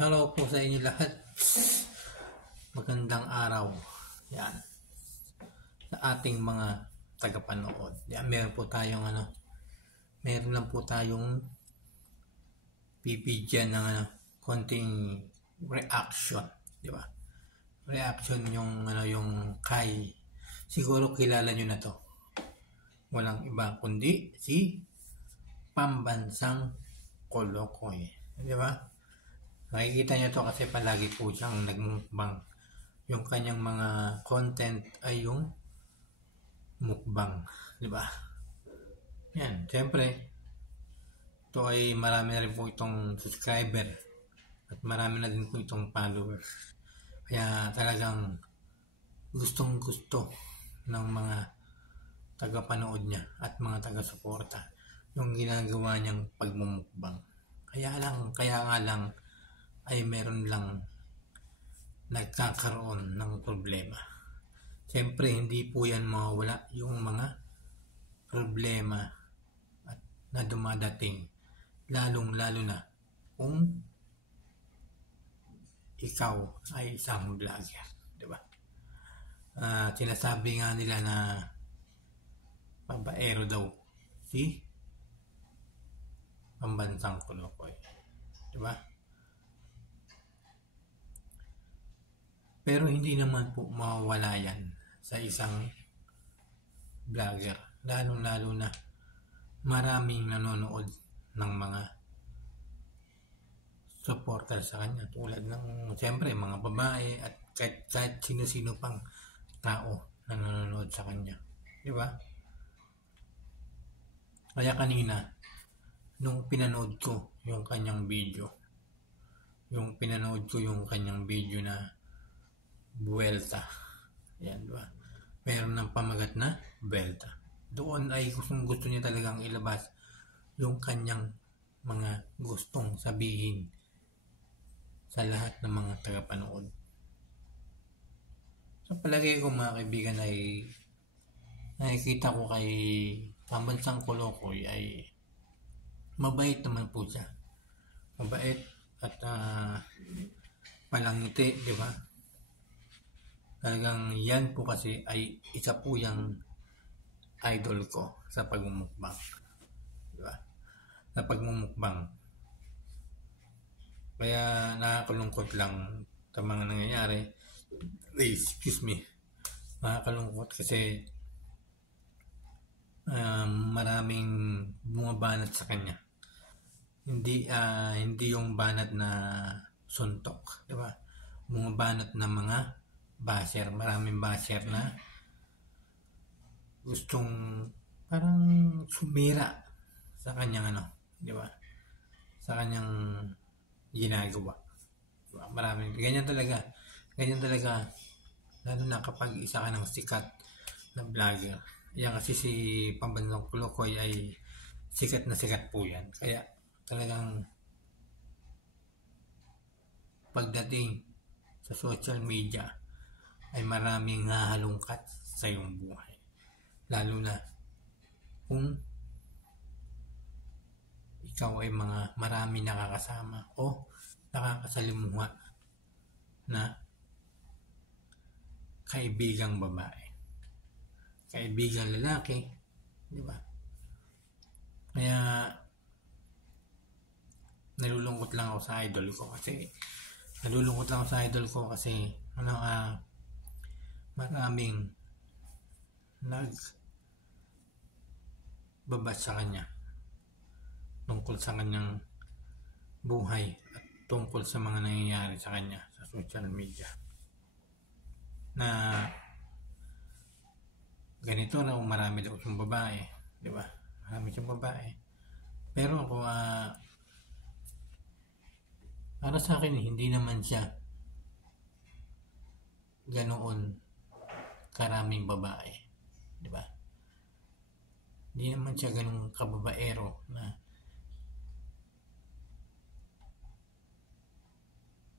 Hello po sa inyo lahat. Magandang araw. Yan. Sa ating mga tagapanood. Yan, meron lang po tayong bibigyan ng konting reaction, di ba? Reaction yung kay, siguro kilala nyo na to. Walang iba kundi si Pambansang Kolokoy, di ba? Makikita nyo to kasi palagi po siyang nagmukbang. Yung kanyang mga content ay yung mukbang, di ba? Yan, siyempre, ito ay marami na rin po itong subscriber at marami na din po itong followers. Kaya talagang gustong gusto ng mga tagapanood niya at mga taga-suporta yung ginagawa niyang pagmumukbang. Kaya nga lang ay meron lang nagkakaroon ng problema. Siyempre, hindi po yan mawawala yung mga problema at na dumadating, lalong-lalo na kung ikaw ay isang vlogger, di ba? Sinasabi nga nila na babaero daw si Pambansang Kolokoy, di ba? Pero hindi naman po mawawala yan sa isang vlogger, lalong-lalo na maraming nanonood ng mga supporter sa kanya, tulad ng siyempre mga babae at kahit sino-sino pang tao na nanonood sa kanya, di ba? Kaya kanina nung pinanood ko yung kanyang video na Buwelta, yan, di ba? Meron ng pamagat na Buwelta. Doon ay gusto niya talagang ilabas yung kanyang mga gustong sabihin sa lahat ng mga tagapanood. So palagi ko mga kaibigan ay nakikita ko kay Pambansang Kolokoy ay mabait naman po siya. Mabait at palangiti, di ba? Talagang yan po kasi ay isa po yung idol ko sa pagmumukbang, di ba? Sa pagmumukbang. Kaya nakakalungkot lang sa mga nangyayari. Excuse me. Nakakalungkot kasi maraming bumabanat sa kanya. Hindi yung banat na suntok, di ba? Bumabanat na mga basher, maraming basher na gustong parang sumira sa kanyang di ba? Sa kanyang ginagawa. Diba? Maraming ganyan talaga. Lalo na kapag isa ka ng sikat na vlogger. Yan kasi si Pambansang Kolokoy ay sikat na sikat po yan. Kaya talagang pagdating sa social media ay maraming hahalungkat sa iyong buhay. Lalo na kung ikaw ay marami nakakasama o nakakasalimuha na kaibigang babae, kaibigang lalaki, di ba? Kaya nalulungkot lang ako sa idol ko kasi maraming nagbabas sa kanya tungkol sa kanyang buhay at tungkol sa mga nangyayari sa kanya sa social media na ganito na marami daw siyang babae, di ba? Marami siyang babae, pero ako para sa akin hindi naman siya ganoon karaming babae, di ba? Hindi naman siya ganoong kababaero na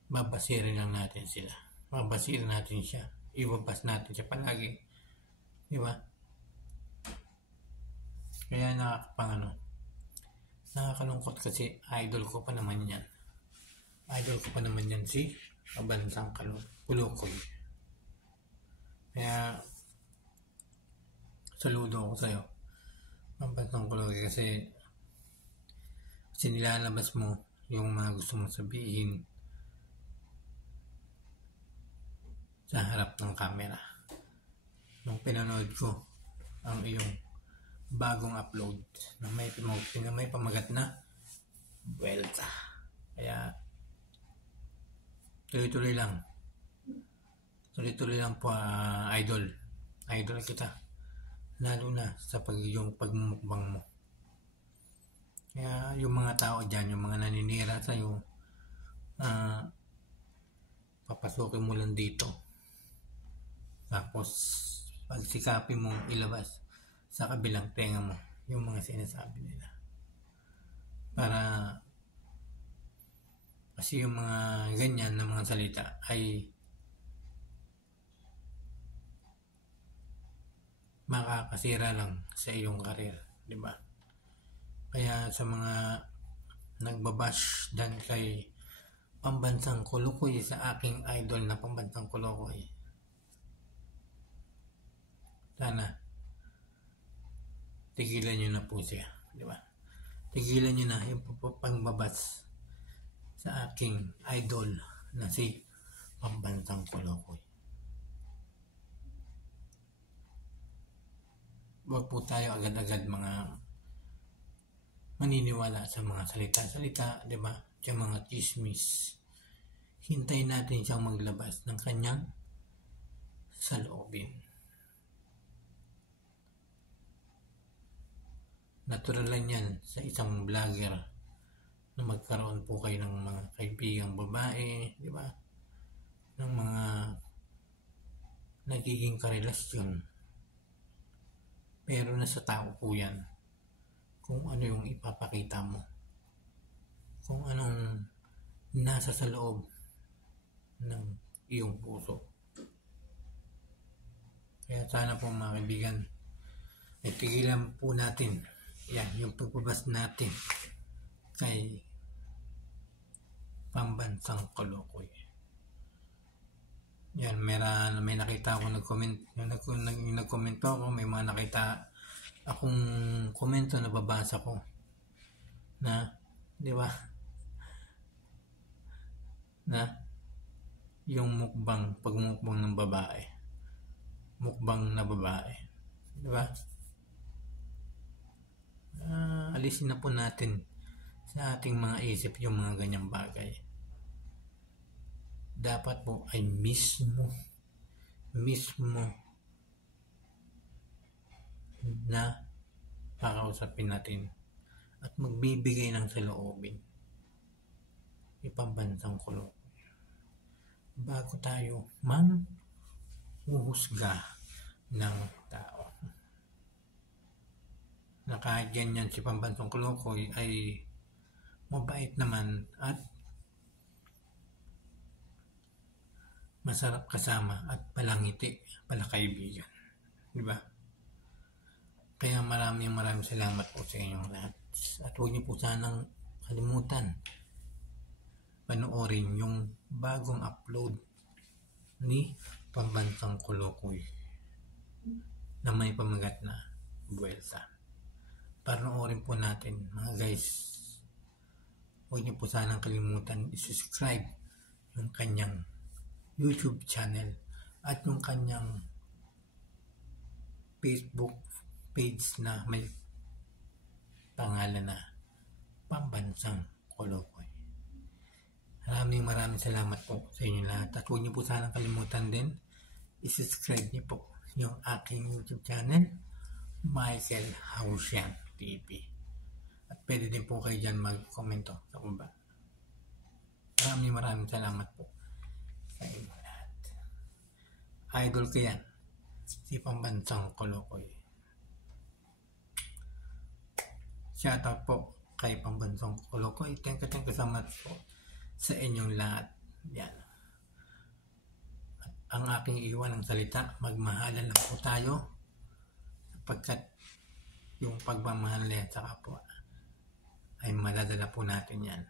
babasirin lang natin sila. Babasirin natin siya. Ibabas natin siya palagi. Di ba? Kaya nakakalungkot kasi idol ko pa naman yan. idol ko pa naman yan si Pambansang Kulukoy. Kaya saludo ako sa'yo, Pambansang Kulukoy, kasi nilalabas mo yung mga gusto mong sabihin sa harap ng camera. Nung pinanood ko ang iyong bagong upload na may pamagat na Vuelta. Kaya tuloy-tuloy lang po, idol kita, lalo na sa pagmumukbang mo. Kaya yung mga tao dyan, yung mga naninira sa'yo, papasukin mo lang dito, tapos pagsikapin mong ilabas sa kabilang tenga mo yung mga sinasabi nila, para kasi yung mga ganyan na mga salita ay makakasira lang sa iyong karir, di ba? Kaya sa mga nagbabash dyan kay Pambansang Kulukoy, sa aking idol na Pambansang Kulukoy, sana tigilan nyo na po siya, di ba? Tigilan nyo na yung pangbabas sa aking idol na si Pambansang Kulukoy. Huwag po tayo agad-agad mga maniniwala sa mga salita-salita, di ba? Yung mga chismis. Hintayin natin siyang maglabas ng kanyang saloobin. Natural lang yan sa isang vlogger na magkaroon po kayo ng mga kaibigang babae, di ba? Ng mga nagiging karelasyon. Pero nasa tao po yan kung ano yung ipapakita mo, kung anong nasa sa loob ng iyong puso. Kaya sana po mga kaibigan, ay tigilan po natin yan, yung pagbabas natin kay Pambansang Kulukoy. Yan, may nakita ako nag-comment, nag-comment po ako, may mga nakita akong komento na babasa ko na, di ba, na yung pagmukbang ng babae, mukbang na babae, di ba? Alisin na po natin sa ating mga isip yung mga ganyang bagay. Dapat po ay mismo na pakausapin natin at magbibigay ng saloobin yung Pambansang Kulukoy bago tayo huhusga ng tao. Na kahit ganyan si Pambansang Kulukoy ay mabait naman at masarap kasama at palangiti, palakaibigan, di ba? Kaya maraming salamat po sa inyong lahat, at huwag niyo po sanang kalimutan panoorin yung bagong upload ni Pambansang Kulukoy na may pamagat na Vuelta. Panoorin po natin mga guys. Huwag niyo po sanang kalimutan i-subscribe yung kanyang YouTube channel at yung kanyang Facebook page na may pangalan na Pambansang Kulukoy. Maraming salamat po sa inyo lahat, at huwag niyo po sanang kalimutan din i-subscribe niyo po yung aking YouTube channel, Michael Hausian TV, at pwede din po kayo dyan mag-komento sa baba. Maraming salamat po sa inyo lahat. Idol ko yan, si Pambansang Kulukoy. Shoutout po kay Pambansang Kulukoy. Thank you so much po sa inyong lahat. Yan. At ang aking iwan ng salita, magmahalan lang po tayo, sapagkat yung pagmamahal sa kapwa ay madadala po natin yan.